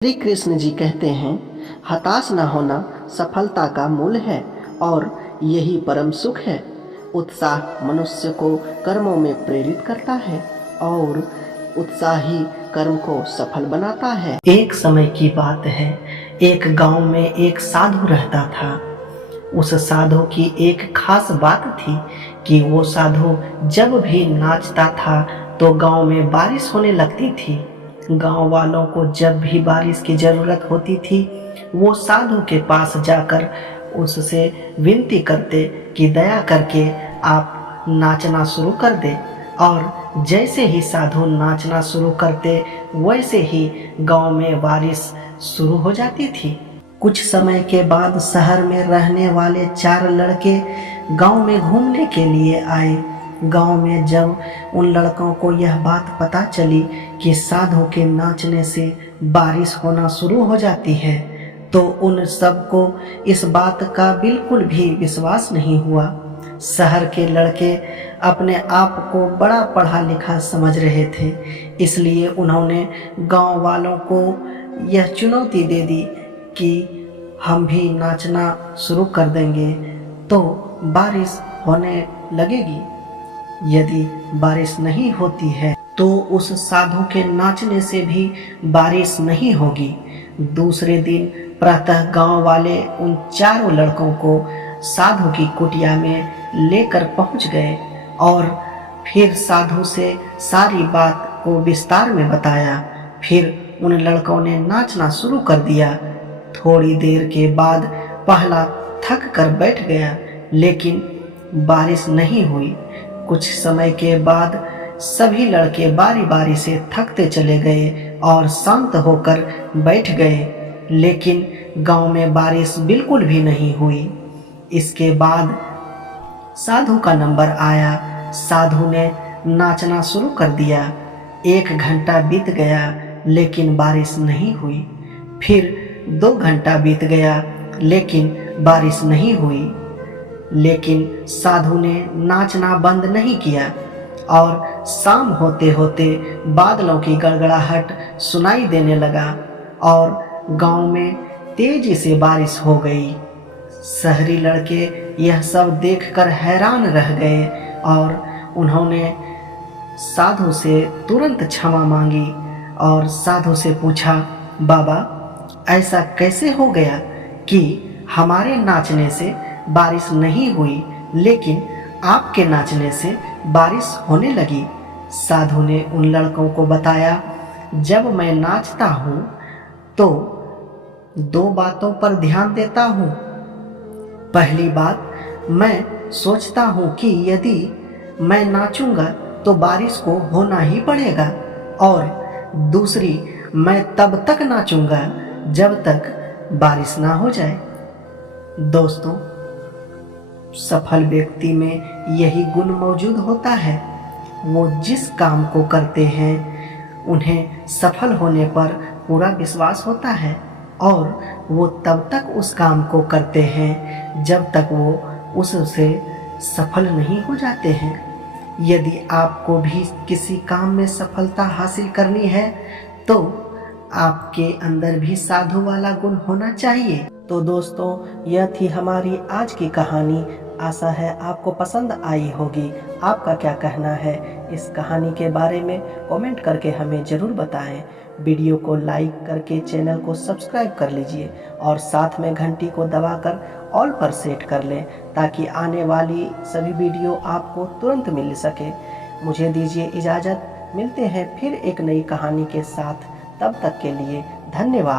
श्री कृष्ण जी कहते हैं, हताश न होना सफलता का मूल है और यही परम सुख है। उत्साह मनुष्य को कर्मों में प्रेरित करता है और उत्साह ही कर्म को सफल बनाता है। एक समय की बात है, एक गांव में एक साधु रहता था। उस साधु की एक खास बात थी कि वो साधु जब भी नाचता था तो गांव में बारिश होने लगती थी। गांव वालों को जब भी बारिश की जरूरत होती थी, वो साधु के पास जाकर उससे विनती करते कि दया करके आप नाचना शुरू कर दे। और जैसे ही साधु नाचना शुरू करते, वैसे ही गांव में बारिश शुरू हो जाती थी। कुछ समय के बाद शहर में रहने वाले 4 लड़के गांव में घूमने के लिए आए। गांव में जब उन लड़कों को यह बात पता चली कि साधु के नाचने से बारिश होना शुरू हो जाती है, तो उन सबको इस बात का बिल्कुल भी विश्वास नहीं हुआ। शहर के लड़के अपने आप को बड़ा पढ़ा लिखा समझ रहे थे, इसलिए उन्होंने गांव वालों को यह चुनौती दे दी कि हम भी नाचना शुरू कर देंगे तो बारिश होने लगेगी। यदि बारिश नहीं होती है तो उस साधु के नाचने से भी बारिश नहीं होगी। दूसरे दिन प्रातः गांव वाले उन 4 लड़कों को साधु की कुटिया में लेकर पहुंच गए और फिर साधु से सारी बात को विस्तार में बताया। फिर उन लड़कों ने नाचना शुरू कर दिया। थोड़ी देर के बाद पहला थक कर बैठ गया, लेकिन बारिश नहीं हुई। कुछ समय के बाद सभी लड़के बारी बारी से थकते चले गए और शांत होकर बैठ गए, लेकिन गांव में बारिश बिल्कुल भी नहीं हुई। इसके बाद साधु का नंबर आया। साधु ने नाचना शुरू कर दिया। 1 घंटा बीत गया, लेकिन बारिश नहीं हुई। फिर 2 घंटा बीत गया, लेकिन बारिश नहीं हुई। लेकिन साधु ने नाचना बंद नहीं किया और शाम होते होते बादलों की गड़गड़ाहट सुनाई देने लगा और गांव में तेजी से बारिश हो गई। शहरी लड़के यह सब देखकर हैरान रह गए और उन्होंने साधु से तुरंत क्षमा मांगी और साधु से पूछा, बाबा, ऐसा कैसे हो गया कि हमारे नाचने से बारिश नहीं हुई, लेकिन आपके नाचने से बारिश होने लगी। साधु ने उन लड़कों को बताया, जब मैं नाचता हूँ तो 2 बातों पर ध्यान देता हूँ। पहली बात, मैं सोचता हूँ कि यदि मैं नाचूंगा तो बारिश को होना ही पड़ेगा, और दूसरी, मैं तब तक नाचूंगा जब तक बारिश ना हो जाए। दोस्तों, सफल व्यक्ति में यही गुण मौजूद होता है। वो जिस काम को करते हैं उन्हें सफल होने पर पूरा विश्वास होता है और वो तब तक उस काम को करते हैं जब तक वो उससे सफल नहीं हो जाते हैं। यदि आपको भी किसी काम में सफलता हासिल करनी है तो आपके अंदर भी साधु वाला गुण होना चाहिए। तो दोस्तों, यह थी हमारी आज की कहानी। आशा है आपको पसंद आई होगी। आपका क्या कहना है इस कहानी के बारे में कमेंट करके हमें ज़रूर बताएं। वीडियो को लाइक करके चैनल को सब्सक्राइब कर लीजिए और साथ में घंटी को दबाकर ऑल पर सेट कर लें, ताकि आने वाली सभी वीडियो आपको तुरंत मिल सके। मुझे दीजिए इजाज़त। मिलते हैं फिर एक नई कहानी के साथ। तब तक के लिए धन्यवाद।